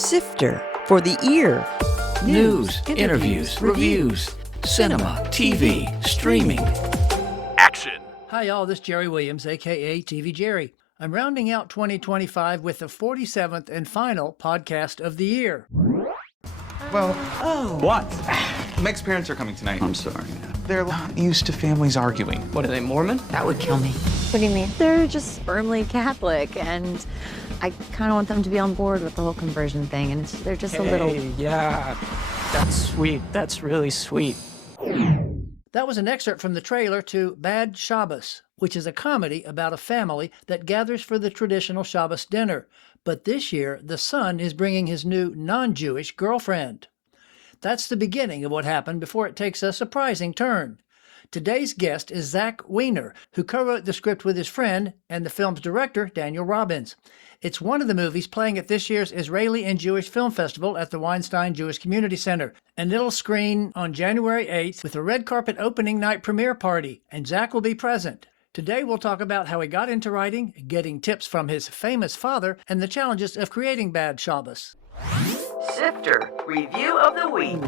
Sifter for the ear. News, interviews, reviews, cinema, TV, streaming. Action! Hi, y'all. This is Jerry Williams, a.k.a. TV Jerry. I'm rounding out 2025 with the 47th and final podcast of the year. Well, What? Meg's parents are coming tonight. I'm sorry. They're not used to families arguing. What are they, Mormon? That would kill me. What do you mean? They're just firmly Catholic, and I kind of want them to be on board with the whole conversion thing, and they're just a little... Yeah, that's sweet. That's really sweet. That was an excerpt from the trailer to Bad Shabbos, which is a comedy about a family that gathers for the traditional Shabbos dinner. But this year, the son is bringing his new non-Jewish girlfriend. That's the beginning of what happened before it takes a surprising turn. Today's guest is Zack Weiner, who co-wrote the script with his friend and the film's director, Daniel Robbins. It's one of the movies playing at this year's Israeli and Jewish Film Festival at the Weinstein Jewish Community Center. And it'll screen on January 8th with a red carpet opening night premiere party, and Zack will be present. Today we'll talk about how he got into writing, getting tips from his famous father, and the challenges of creating Bad Shabbos. Sifter Review of the Week.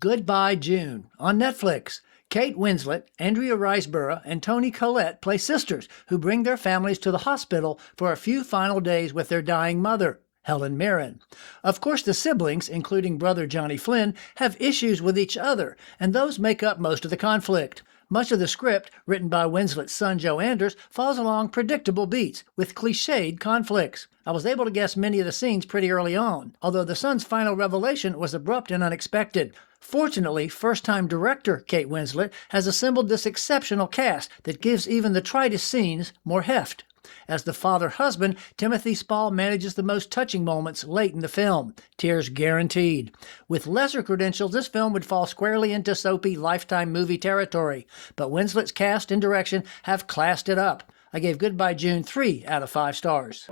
Goodbye June on Netflix. Kate Winslet, Andrea Riseborough, and Toni Collette play sisters who bring their families to the hospital for a few final days with their dying mother, Helen Mirren. Of course, the siblings, including brother Johnny Flynn, have issues with each other, and those make up most of the conflict. Much of the script, written by Winslet's son Joe Anders, falls along predictable beats with cliched conflicts. I was able to guess many of the scenes pretty early on, although the son's final revelation was abrupt and unexpected. Fortunately, first-time director Kate Winslet has assembled this exceptional cast that gives even the tritest scenes more heft. As the father-husband, Timothy Spall manages the most touching moments late in the film. Tears guaranteed. With lesser credentials, this film would fall squarely into soapy Lifetime movie territory, but Winslet's cast and direction have classed it up. I gave Goodbye June 3 out of 5 stars.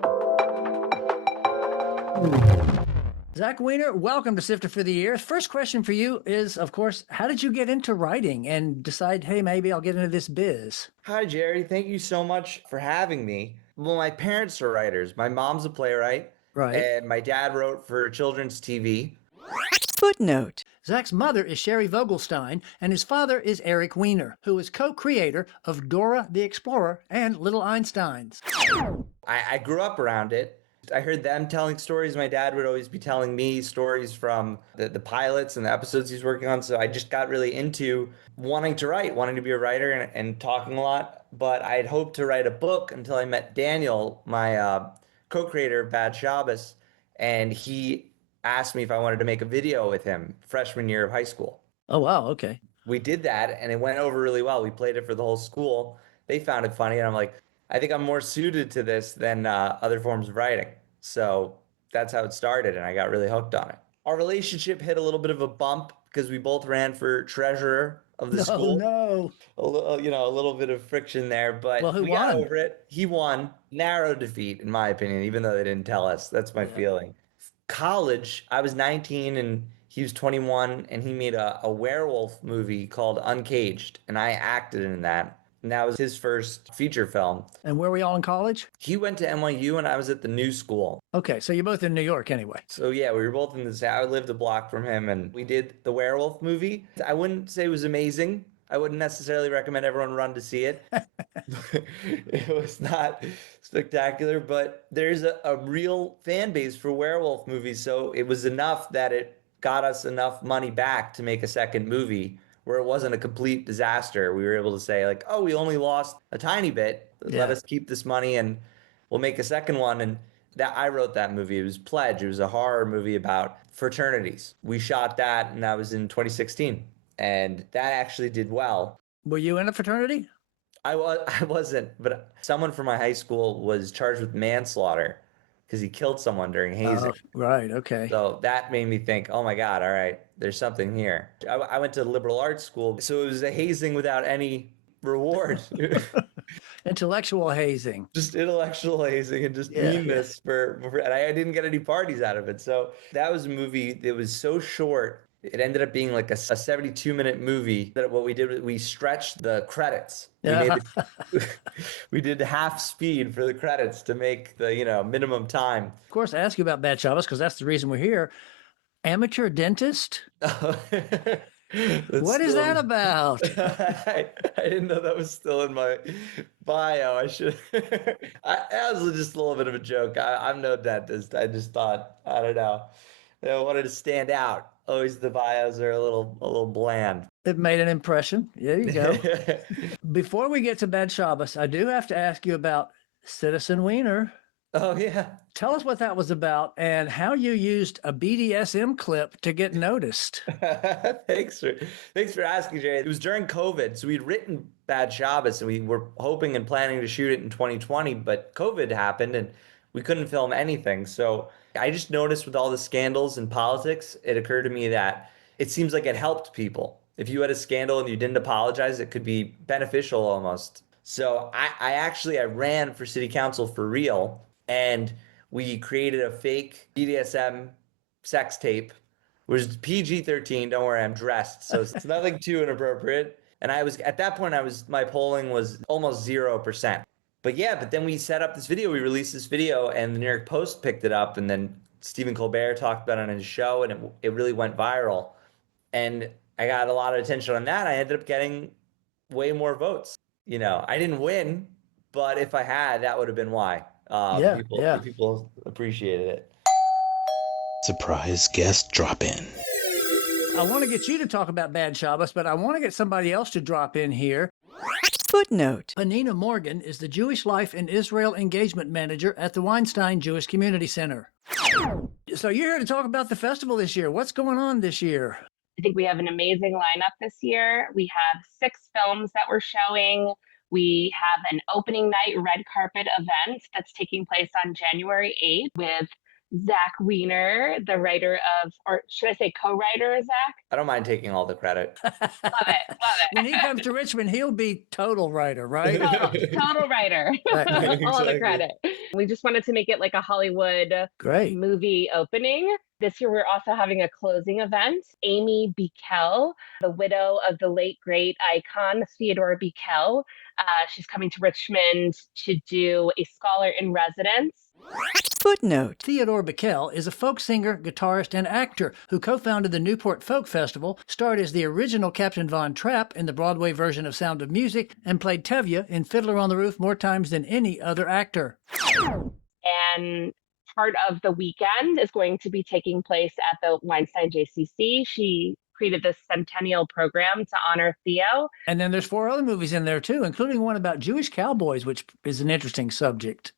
Zack Weiner, welcome to Sifter for the Year. First question for you is, of course, how did you get into writing and decide, hey, maybe I'll get into this biz? Hi, Jerry. Thank you so much for having me. Well, my parents are writers. My mom's a playwright. Right. And my dad wrote for children's TV. Footnote. Zack's mother is Sherry Vogelstein, and his father is Eric Weiner, who is co-creator of Dora the Explorer and Little Einsteins. I grew up around it. I heard them telling stories. My dad would always be telling me stories from the pilots and the episodes he's working on. So I just got really into wanting to write, wanting to be a writer and talking a lot. But I had hoped to write a book until I met Daniel, my co-creator of Bad Shabbos. And he asked me if I wanted to make a video with him freshman year of high school. Oh, wow. Okay. We did that and it went over really well. We played it for the whole school. They found it funny. And I'm like, I think I'm more suited to this than other forms of writing. So that's how it started, and I got really hooked on it. Our relationship hit a little bit of a bump because we both ran for treasurer of the school. No. A little bit of friction there, but Well, who we got won? over it. He won. Narrow defeat, in my opinion, even though they didn't tell us. That's my feeling. College, I was 19 and he was 21, and he made a werewolf movie called Uncaged, and I acted in that. And that was his first feature film. And were we all in college? He went to NYU and I was at the New School. Okay, so you're both in New York anyway. So yeah, we were both in the same. I lived a block from him and we did the werewolf movie. I wouldn't say it was amazing. I wouldn't necessarily recommend everyone run to see it. It was not spectacular, but there's a real fan base for werewolf movies. So it was enough that it got us enough money back to make a second movie, where it wasn't a complete disaster. We were able to say like, oh, we only lost a tiny bit. Let us keep this money and we'll make a second one. And that I wrote that movie. It was Pledge. It was a horror movie about fraternities. We shot that and that was in 2016. And that actually did well. Were you in a fraternity? I wasn't, but someone from my high school was charged with manslaughter because he killed someone during hazing. Right, okay. So that made me think, oh my God, all right, there's something here. I went to liberal arts school, so it was a hazing without any reward. Intellectual hazing. Just intellectual hazing and just meanness and I didn't get any parties out of it. So that was a movie that was so short It ended up being like a 72-minute movie. That what we did was we stretched the credits. Yeah. We did half speed for the credits to make the, minimum time. Of course, I ask you about Bad Shabbos because that's the reason we're here. Amateur dentist? What is that about? I didn't know that was still in my bio. I should. That was just a little bit of a joke. I'm no dentist. I just thought, I don't know. I wanted to stand out. Always the bios are a little bland. It made an impression. There you go. Before we get to Bad Shabbos, I do have to ask you about Citizen Weiner. Oh, yeah. Tell us what that was about and how you used a BDSM clip to get noticed. Thanks for asking, Jay. It was during COVID, so we'd written Bad Shabbos, and we were hoping and planning to shoot it in 2020, but COVID happened, and we couldn't film anything. So I just noticed with all the scandals in politics, it occurred to me that it seems like it helped people. If you had a scandal and you didn't apologize, it could be beneficial almost. So I ran for city council for real, and we created a fake BDSM sex tape. It was PG-13. Don't worry, I'm dressed, so it's nothing too inappropriate. And at that point, my polling was almost 0%. But then we set up this video. We released this video, and the New York Post picked it up, and then Stephen Colbert talked about it on his show, and it really went viral. And I got a lot of attention on that. I ended up getting way more votes. I didn't win, but if I had, that would have been why. People appreciated it. Surprise guest drop in. I want to get you to talk about Bad Shabbos, but I want to get somebody else to drop in here. Footnote. Panina Morgan is the Jewish Life in Israel Engagement Manager at the Weinstein Jewish Community Center. So you're here to talk about the festival this year. What's going on this year? I think we have an amazing lineup this year. We have 6 films that we're showing. We have an opening night red carpet event that's taking place on January 8th with Zack Weiner, the writer of, or should I say co-writer, Zach? I don't mind taking all the credit. Love it. When he comes to Richmond, he'll be total writer, right? Total writer. All the credit. We just wanted to make it like a Hollywood movie opening. This year, we're also having a closing event. Amy Bikel, the widow of the late, great icon Theodore Bikel, she's coming to Richmond to do a scholar in residence. Footnote. Theodore Bikel is a folk singer, guitarist, and actor who co-founded the Newport Folk Festival, starred as the original Captain Von Trapp in the Broadway version of Sound of Music, and played Tevye in Fiddler on the Roof more times than any other actor. And part of the weekend is going to be taking place at the Weinstein JCC. She created this centennial program to honor Theo. And then there's 4 other movies in there too, including one about Jewish cowboys, which is an interesting subject.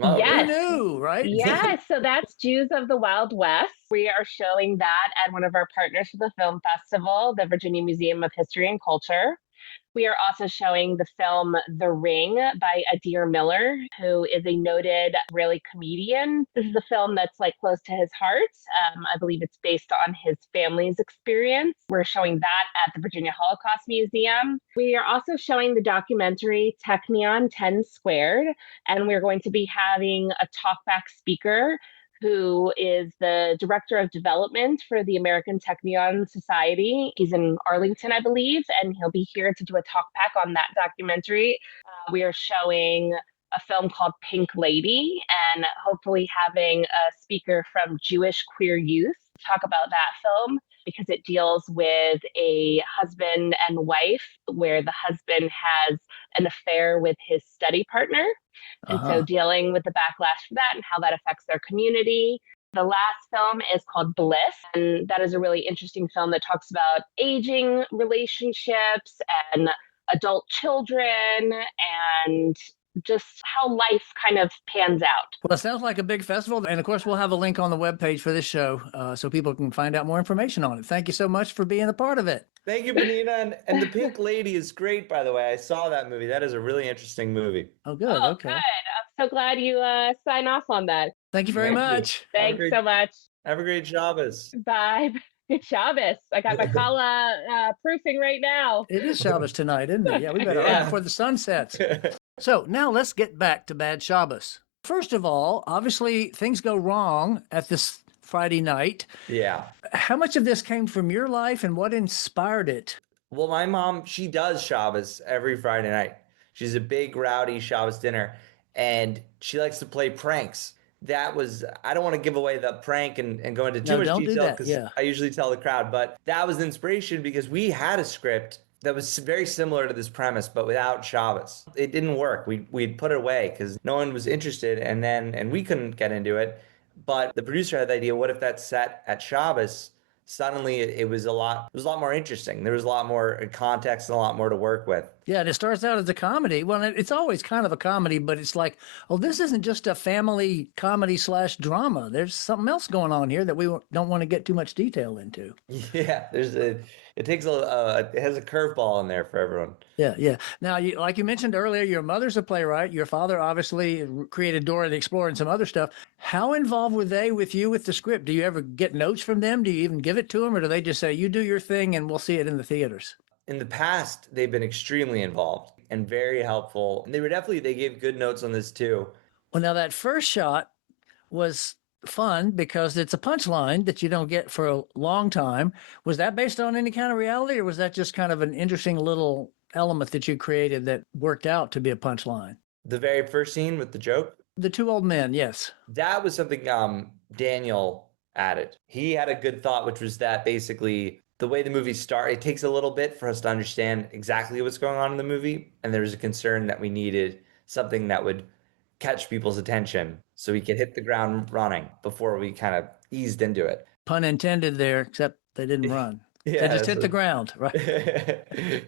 Oh, yes. Who knew, right? Yes, so that's Jews of the Wild West. We are showing that at one of our partners for the film festival, the Virginia Museum of History and Culture. We are also showing the film The Ring by Adir Miller, who is a noted Israeli comedian. This is a film that's close to his heart. I believe it's based on his family's experience. We're showing that at the Virginia Holocaust Museum. We are also showing the documentary Technion 10 Squared, and we're going to be having a talkback speaker who is the director of development for the American Technion Society. He's in Arlington, I believe, and he'll be here to do a talk back on that documentary. We are showing a film called Pink Lady, and hopefully having a speaker from Jewish queer youth talk about that film, because it deals with a husband and wife where the husband has an affair with his study partner. And so dealing with the backlash for that and how that affects their community. The last film is called Bliss, and that is a really interesting film that talks about aging relationships and adult children and just how life kind of pans out. Well, it sounds like a big festival. And of course, we'll have a link on the webpage for this show so people can find out more information on it. Thank you so much for being a part of it. Thank you, Benina. And The Pink Lady is great, by the way. I saw that movie. That is a really interesting movie. Oh, good. Oh, okay. Good. I'm so glad you sign off on that. Thank you very Thank you. much. Thanks so much. Have a great Shabbos. Bye. Good Shabbos. I got my challah proofing right now. It is Shabbos tonight, isn't it? Yeah, we better Yeah. hope before the sun sets. So now let's get back to Bad Shabbos. First of all, obviously things go wrong at this Friday night. Yeah. How much of this came from your life and what inspired it? Well, my mom, she does Shabbos every Friday night. She's a big rowdy Shabbos dinner, and she likes to play pranks. That was, I don't want to give away the prank and go into too No, much don't do detail that. because Yeah. I usually tell the crowd, but that was the inspiration because we had a script that was very similar to this premise, but without Shabbos. It didn't work. We'd put it away because no one was interested, and we couldn't get into it. But the producer had the idea, what if that's set at Shabbos? Suddenly it was a lot more interesting. There was a lot more context and a lot more to work with. Yeah, and it starts out as a comedy. Well, it's always kind of a comedy, but it's like, oh, this isn't just a family comedy slash drama. There's something else going on here that we don't want to get too much detail into. Yeah, it has a curveball in there for everyone. Yeah, yeah. Now, like you mentioned earlier, your mother's a playwright. Your father obviously created Dora the Explorer and some other stuff. How involved were they with you with the script? Do you ever get notes from them? Do you even give it to them, or do they just say, "You do your thing, and we'll see it in the theaters"? In the past, they've been extremely involved and very helpful. And they gave good notes on this too. Well, now that first shot was fun because it's a punchline that you don't get for a long time. Was that based on any kind of reality, or was that just kind of an interesting little element that you created that worked out to be a punchline? The very first scene with the joke, The two old men, yes. that was something Daniel added. He had a good thought, which was that basically the way the movie starts, it takes a little bit for us to understand exactly what's going on in the movie. And there was a concern that we needed something that would catch people's attention so we could hit the ground running before we kind of eased into it. Pun intended there, except they didn't run. Yeah, They just hit the ground, right?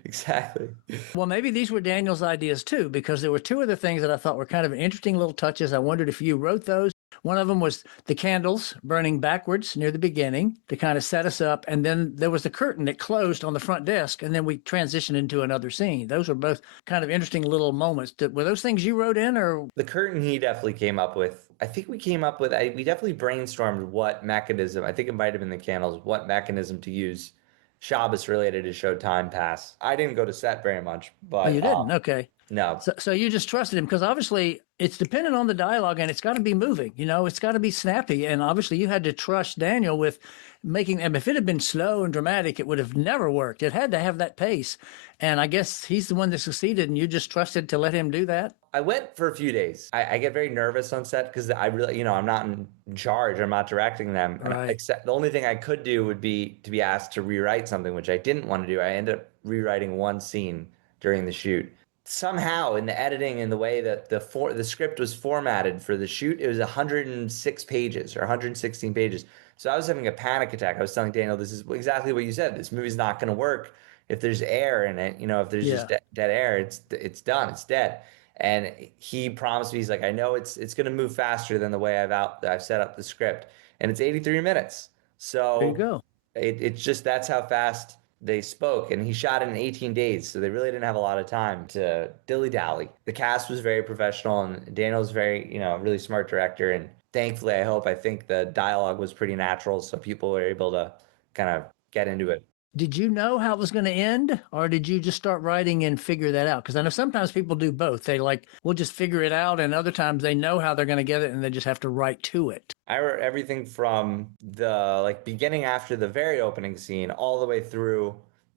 Exactly. Well, maybe these were Daniel's ideas too, because there were two other things that I thought were kind of interesting little touches. I wondered if you wrote those. One of them was the candles burning backwards near the beginning to kind of set us up. And then there was the curtain that closed on the front desk, and then we transitioned into another scene. Those were both kind of interesting little moments. Were those things you wrote in, or? The curtain he definitely came up with. I think we definitely brainstormed what mechanism, I think it might have been the candles, what mechanism to use Shabbos related to show time pass. I didn't go to set very much, but Oh, you didn't? Okay. no. So you just trusted him because obviously it's dependent on the dialogue and it's got to be moving, it's got to be snappy. And obviously you had to trust Daniel with making, and if it had been slow and dramatic, it would have never worked. It had to have that pace. And I guess he's the one that succeeded and you just trusted to let him do that. I went for a few days. I get very nervous on set because I really, I'm not in charge. I'm not directing them. Right. Except the only thing I could do would be to be asked to rewrite something, which I didn't want to do. I ended up rewriting one scene during the shoot. Somehow in the editing and the way that the script was formatted for the shoot, it was 106 pages or 116 pages. So I was having a panic attack. I was telling Daniel, this is exactly what you said. This movie's not going to work if there's air in it. If there's just dead air, it's done. It's dead. And he promised me, he's like, I know it's going to move faster than the way I've set up the script, and it's 83 minutes. So There you go. It's just that's how fast they spoke, and he shot it in 18 days, so they really didn't have a lot of time to dilly-dally. The cast was very professional, and Daniel's very, really smart director, and thankfully, I think the dialogue was pretty natural, so people were able to kind of get into it. Did you know how it was going to end, or did you just start writing and figure that out? Because I know sometimes people do both. They we'll just figure it out, and other times they know how they're going to get it, and they just have to write to it. I wrote everything from the beginning after the very opening scene all the way through.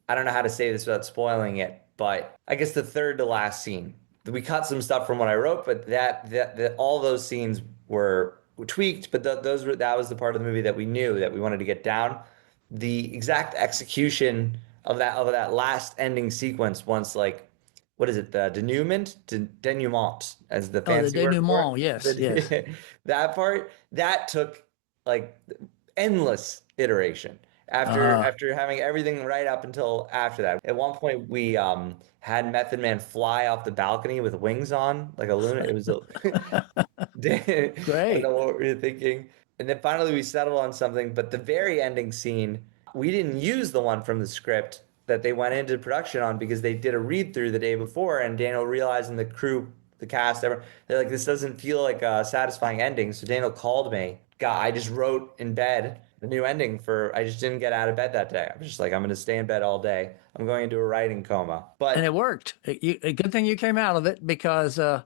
I don't know how to say this without spoiling it, but I guess the third to last scene. We cut some stuff from what I wrote, but that all those scenes were tweaked. But that was the part of the movie that we knew that we wanted to get down. The exact execution of that last ending sequence, once what is it, the denouement, as the fancy the word for denouement, it? yes. That part that took endless iteration after having everything right up until after that. At one point, we had Method Man fly off the balcony with wings on, like a lunatic. It was Great. I don't know what we were thinking. And then finally we settled on something, but the very ending scene, we didn't use the one from the script that they went into production on because they did a read through the day before, and Daniel realized, and the crew, the cast, they're like, this doesn't feel like a satisfying ending. So Daniel called me God, I just wrote in bed the new ending for, I just didn't get out of bed that day. I was just like, I'm going to stay in bed all day. I'm going into a writing coma. And But it worked. A good thing you came out of it because, of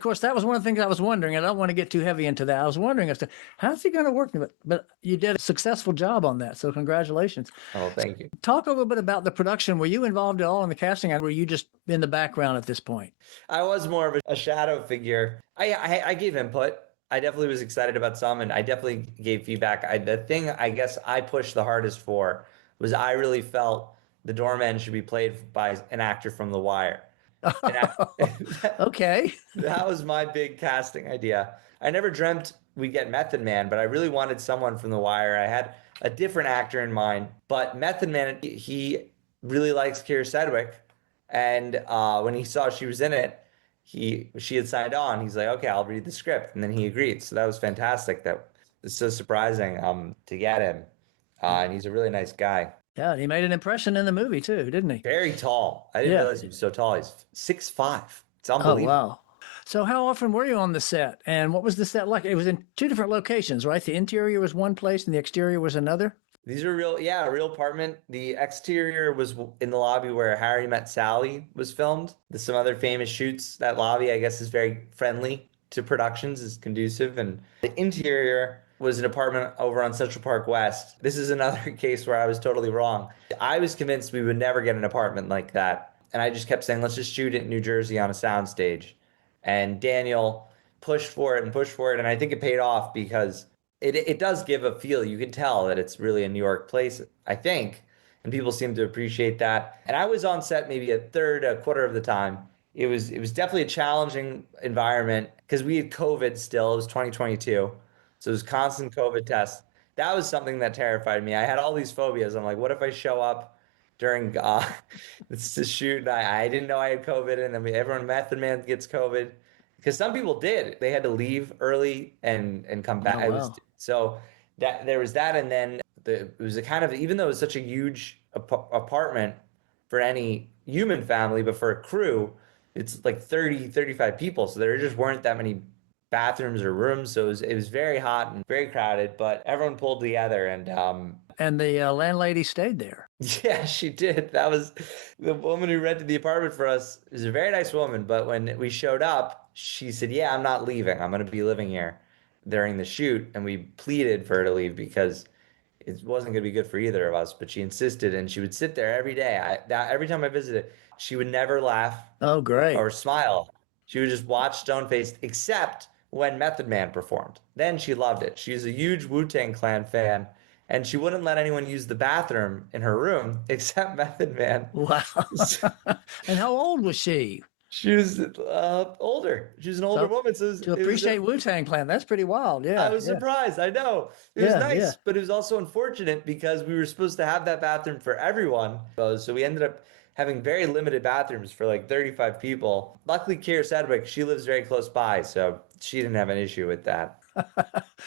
course, that was one of the things I was wondering. And I don't want to get too heavy into that. I was wondering as to how's he going to work? But you did a successful job on that. So congratulations. oh, thank you. Talk a little bit about the production. Were you involved at all in the casting, or were you just in the background at this point? I was more of a shadow figure. I gave input. I definitely was excited about some, and I definitely gave feedback. The thing I guess I pushed the hardest for was I really felt the doorman should be played by an actor from The Wire. And Okay. that was my big casting idea. I never dreamt we'd get Method Man, but I really wanted someone from The Wire. I had a different actor in mind, but Method Man, he really likes Keira Sedgwick, and when he saw she was in it, she had signed on. He's like, okay, I'll read the script, and then he agreed. So that was fantastic. That was so surprising to get him, and he's a really nice guy. Yeah, he made an impression in the movie too, didn't he? Very tall. I didn't Yeah. realize he was so tall. He's 6'5". It's Oh, unbelievable. wow. So how often were you on the set? And what was the set like? It was in two different locations, right? The interior was one place and the exterior was another? These are real, yeah, a real apartment. The exterior was in the lobby where Harry Met Sally was filmed. There's some other famous shoots. That lobby, I guess, is very friendly to productions, is conducive. And the interior was an apartment over on Central Park West. This is another case where I was totally wrong. I was convinced we would never get an apartment like that. And I just kept saying, let's just shoot it in New Jersey on a soundstage. And Daniel pushed for it and pushed for it. And I think it paid off because it does give a feel. You can tell that it's really a New York place, I think. And people seem to appreciate that. And I was on set maybe a quarter of the time. It was definitely a challenging environment because we had COVID still. It was 2022. So it was constant COVID tests. That was something that terrified me. I had all these phobias. I'm like, what if I show up during this shoot and I didn't know I had COVID, and then everyone Method Man gets COVID because some people did. They had to leave early and come back. Oh, It was wow. so that there was that, and then it was a kind of, even though it was such a huge apartment for any human family, but for a crew, it's like 30, 35 people. So there just weren't that many bathrooms or rooms. So it was very hot and very crowded, but everyone pulled together And the landlady stayed there. yeah, she did. That was the woman who rented the apartment for us. Is a very nice woman, but when we showed up, she said, "Yeah, I'm not leaving. I'm going to be living here during the shoot." And we pleaded for her to leave because it wasn't going to be good for either of us. But she insisted, and she would sit there every day. Every time I visited, she would never laugh Oh, great. or smile. She would just watch stone faced, except when Method Man performed. Then she loved it. She's a huge Wu-Tang Clan fan, and she wouldn't let anyone use the bathroom in her room except Method Man. Wow. And how old was she? She was older. She was an older So, woman. So To appreciate Wu-Tang Clan, that's pretty wild. Yeah. I was yeah. surprised. I know. It was Yeah, nice, yeah. but it was also unfortunate because we were supposed to have that bathroom for everyone. So we ended up having very limited bathrooms for like 35 people. Luckily, Keira Sedgwick, she lives very close by, so she didn't have an issue with that.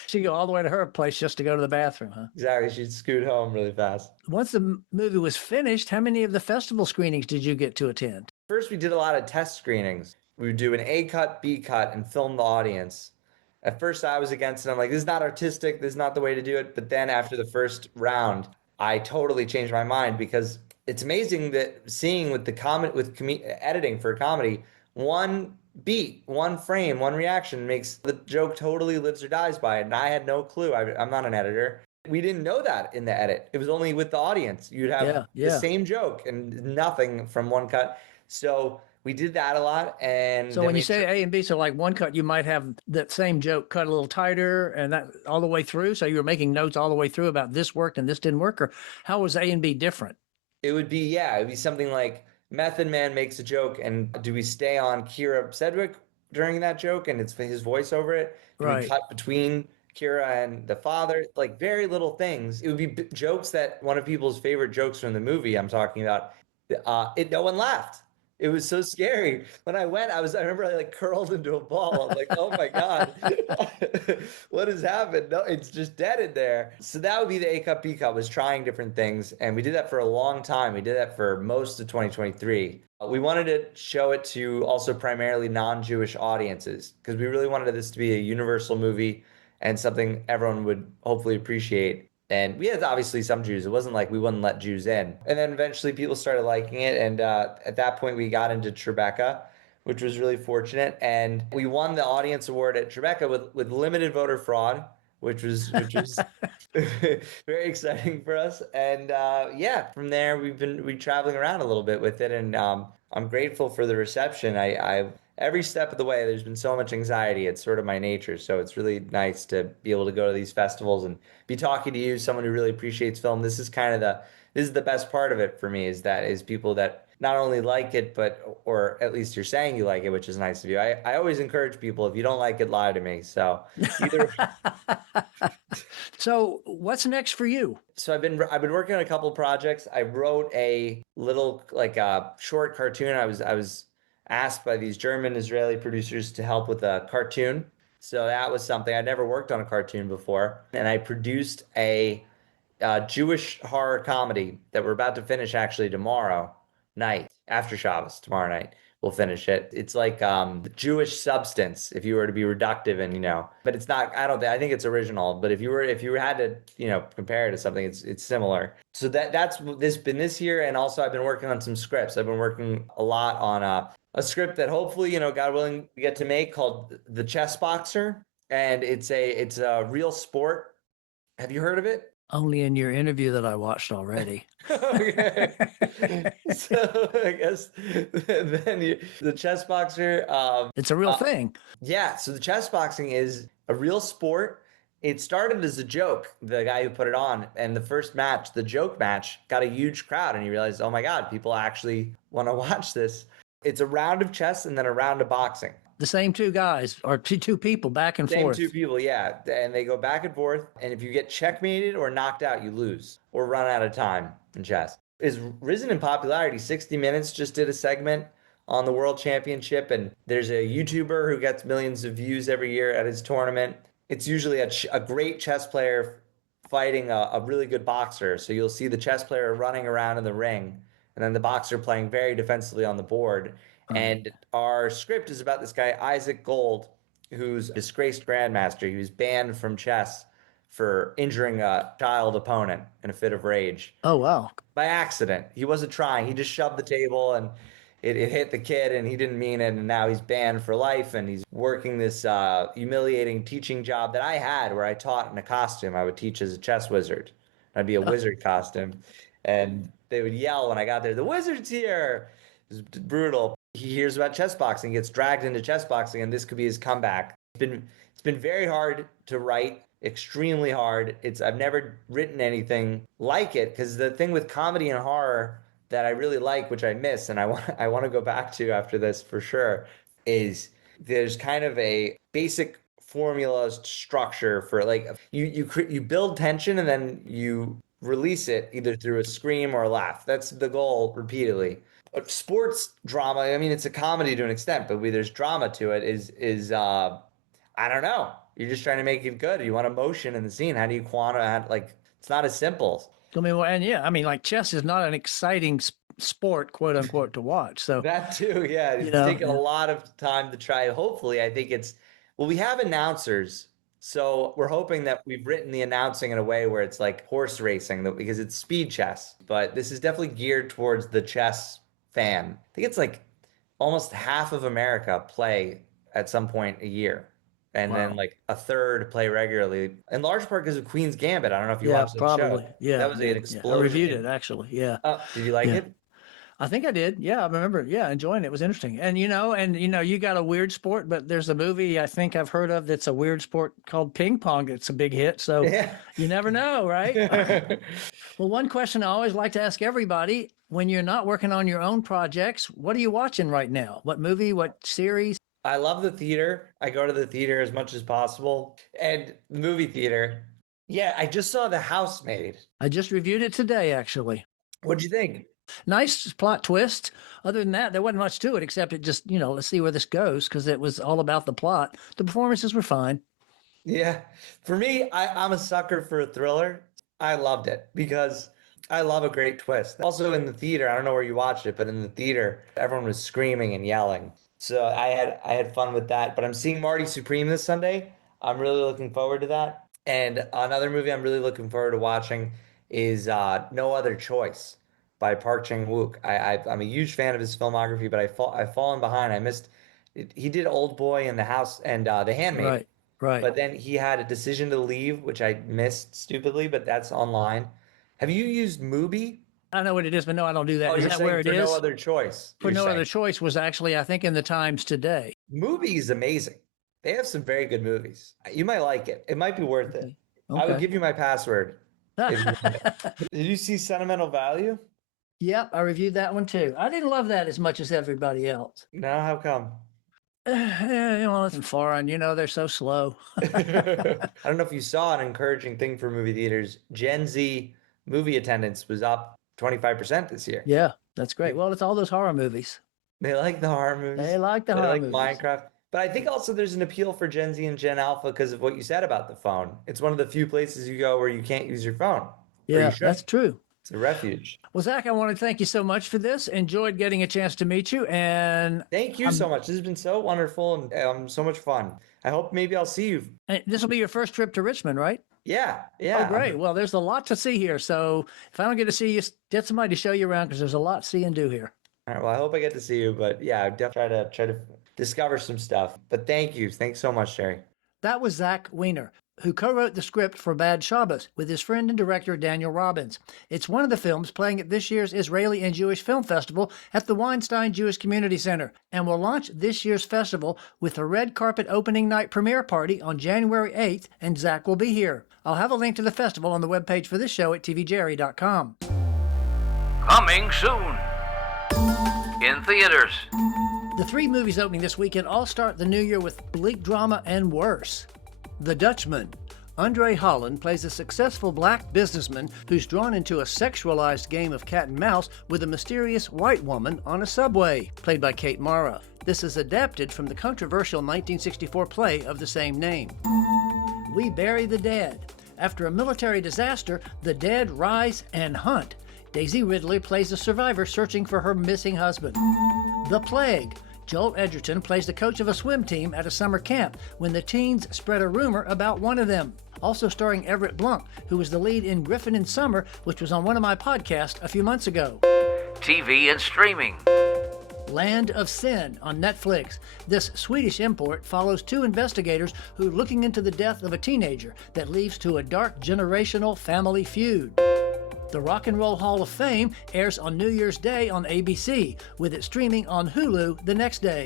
She'd go all the way to her place just to go to the bathroom, huh? Exactly. She'd scoot home really fast. Once the movie was finished, how many of the festival screenings did you get to attend? First, we did a lot of test screenings. We would do an A cut, B cut, and film the audience. At first, I was against it. I'm like, this is not artistic. This is not the way to do it. But then after the first round, I totally changed my mind because it's amazing that seeing with editing for a comedy, one beat, one frame, one reaction makes the joke totally lives or dies by it. And I had no clue. I'm not an editor. We didn't know that in the edit. It was only with the audience. You'd have the same joke and nothing from one cut. So we did that a lot. And So then when we you say A and B, so like one cut, you might have that same joke cut a little tighter and that all the way through. So you were making notes all the way through about this worked and this didn't work, or how was A and B different? It would be something like Method Man makes a joke, and do we stay on Keira Sedgwick during that joke and it's his voice over it? Do we Right. cut between Keira and the father? Like very little things. It would be jokes that one of people's favorite jokes from the movie I'm talking about. No one laughed. It was so scary. When I went, I remember I like curled into a ball. I'm like, oh my God, what has happened? No, it's just dead in there. So that would be the A cut, B cut, was trying different things. And we did that for a long time. We did that for most of 2023. We wanted to show it to also primarily non-Jewish audiences because we really wanted this to be a universal movie and something everyone would hopefully appreciate. And we had obviously some Jews. It wasn't like we wouldn't let Jews in. And then eventually people started liking it. And at that point, we got into Tribeca, which was really fortunate. And we won the audience award at Tribeca with limited voter fraud, which was very exciting for us. And yeah, from there we traveling around a little bit with it, and I'm grateful for the reception. I every step of the way, there's been so much anxiety. It's sort of my nature, so it's really nice to be able to go to these festivals and be talking to you, someone who really appreciates film. This is the best part of it for me, is people that not only like it, but or at least you're saying you like it, which is nice of you. I always encourage people, if you don't like it, lie to me. So either So, what's next for you? So I've been working on a couple projects. I wrote a little like a short cartoon. I was asked by these German Israeli producers to help with a cartoon. So that was something. I'd never worked on a cartoon before, and I produced a Jewish horror comedy that we're about to finish actually tomorrow night, after Shabbos, tomorrow night. We'll finish it. It's like Jewish Substance, if you were to be reductive, and but it's not. I don't think. I think it's original. But if you had to compare it to something, it's similar. So that's this been this year, and also I've been working on some scripts. I've been working a lot on a script that hopefully God willing we get to make, called The Chess Boxer, and it's a real sport. Have you heard of it? Only in your interview that I watched already. Okay. So I guess the chess boxer. It's a real thing. Yeah. So the chess boxing is a real sport. It started as a joke, the guy who put it on, and the first match, the joke match, got a huge crowd, and he realized, oh my God, people actually want to watch this. It's a round of chess and then a round of boxing. The same two guys or two people back and Same forth. two people, yeah. And they go back and forth. And if you get checkmated or knocked out, you lose or run out of time in chess. It's risen in popularity. 60 Minutes just did a segment on the World Championship. And there's a YouTuber who gets millions of views every year at his tournament. It's usually a great chess player fighting a really good boxer. So you'll see the chess player running around in the ring, and then the boxer playing very defensively on the board. And our script is about this guy, Isaac Gold, who's a disgraced grandmaster. He was banned from chess for injuring a child opponent in a fit of rage. Oh, wow. By accident. He wasn't trying. He just shoved the table, and it hit the kid, and he didn't mean it. And now he's banned for life. And he's working this humiliating teaching job that I had, where I taught in a costume. I would teach as a chess wizard. I'd be a wizard costume. And they would yell when I got there, "The wizard's here!" It was brutal. He hears about chess boxing, gets dragged into chess boxing, and this could be his comeback. It's been very hard to write, extremely hard. I've never written anything like it, because the thing with comedy and horror that I really like, which I miss, and I want to go back to after this for sure, is there's kind of a basic formula structure for, like, you build tension and then you release it either through a scream or a laugh. That's the goal repeatedly. Sports drama, I mean, it's a comedy to an extent, but there's drama to it, is I don't know. You're just trying to make it good. You want emotion in the scene. How do you like, it's not as simple. I mean, well, and yeah, I mean, like, chess is not an exciting sport, quote unquote, to watch. So that too, yeah. It's taken a lot of time to try. Hopefully, I think we have announcers. So we're hoping that we've written the announcing in a way where it's like horse racing, because it's speed chess. But this is definitely geared towards the chess fan. I think it's like almost half of America play at some point a year. And then like a third play regularly, in large part because of Queen's Gambit. I don't know if you watched the probably. show. Yeah, that was an explosion. I reviewed it actually. Yeah. Did you like it? I think I did. Yeah, I remember. Yeah, enjoying it. It was interesting. And you got a weird sport, but there's a movie I think I've heard of that's a weird sport called ping pong. It's a big hit. So you never know, right? Well, one question I always like to ask everybody: when you're not working on your own projects, what are you watching right now? What movie? What series? I love the theater. I go to the theater as much as possible. And movie theater. Yeah, I just saw The Housemaid. I just reviewed it today, actually. What'd you think? Nice plot twist. Other than that, there wasn't much to it, except it just, let's see where this goes, because it was all about the plot. The performances were fine. Yeah. For me, I'm a sucker for a thriller. I loved it because I love a great twist. Also in the theater, I don't know where you watched it, but in the theater, everyone was screaming and yelling. So I had fun with that. But I'm seeing Marty Supreme this Sunday. I'm really looking forward to that. And another movie I'm really looking forward to watching is No Other Choice by Park Chan-wook. I'm a huge fan of his filmography, but I've fallen behind. I missed. He did Old Boy and The House and The Handmaid. Right, right. But then he had A Decision to Leave, which I missed stupidly, but that's online. Have you used Mubi? I know what it is, but no, I don't do that. Oh, Is you're that saying where it for is? No Other Choice. For you're No saying. Other Choice was actually, I think, in the Times today. Mubi is amazing. They have some very good movies. You might like it. It might be worth it. Okay. I would give you my password. If you want it. Did you see Sentimental Value? Yep, I reviewed that one too. I didn't love that as much as everybody else. No, how come? It's foreign. They're so slow. I don't know if you saw an encouraging thing for movie theaters. Gen Z movie attendance was up 25% this year. Yeah, that's great. Well, it's all those horror movies. They like the horror movies. They like the horror like movies. Minecraft. But I think also there's an appeal for Gen Z and Gen Alpha because of what you said about the phone. It's one of the few places you go where you can't use your phone. Yeah, that's true. It's a refuge. Well, Zach, I want to thank you so much for this. Enjoyed getting a chance to meet you. And thank you so much. This has been so wonderful and so much fun. I hope maybe I'll see you. And this will be your first trip to Richmond, right? Yeah. Oh, great. Well, there's a lot to see here. So if I don't get to see you, get somebody to show you around because there's a lot to see and do here. All right. Well, I hope I get to see you. But yeah, I definitely try to discover some stuff. But thank you. Thanks so much, Jerry. That was Zack Weiner, who co-wrote the script for Bad Shabbos with his friend and director Daniel Robbins. It's one of the films playing at this year's Israeli and Jewish Film Festival at the Weinstein Jewish Community Center, and will launch this year's festival with a red carpet opening night premiere party on January 8th, and Zack will be here. I'll have a link to the festival on the webpage for this show at tvjerry.com. Coming soon in theaters. The three movies opening this weekend all start the new year with bleak drama and worse. The Dutchman. Andre Holland plays a successful black businessman who's drawn into a sexualized game of cat and mouse with a mysterious white woman on a subway, played by Kate Mara. This is adapted from the controversial 1964 play of the same name. We Bury the Dead. After a military disaster, the dead rise and hunt. Daisy Ridley plays a survivor searching for her missing husband. The Plague. Joel Edgerton plays the coach of a swim team at a summer camp when the teens spread a rumor about one of them. Also starring Everett Blunt, who was the lead in Griffin in Summer, which was on one of my podcasts a few months ago. TV and streaming. Land of Sin on Netflix. This Swedish import follows two investigators who are looking into the death of a teenager that leads to a dark generational family feud. The Rock and Roll Hall of Fame airs on New Year's Day on ABC, with it streaming on Hulu the next day.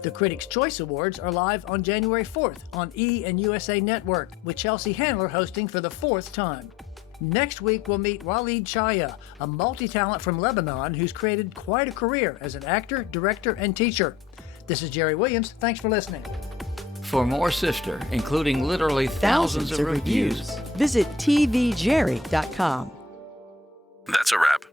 The Critics' Choice Awards are live on January 4th on E! and USA Network, with Chelsea Handler hosting for the fourth time. Next week, we'll meet Walid Chaya, a multi-talent from Lebanon who's created quite a career as an actor, director, and teacher. This is Jerry Williams. Thanks for listening. For more Sister, including literally thousands of reviews, Visit tvjerry.com. That's a wrap.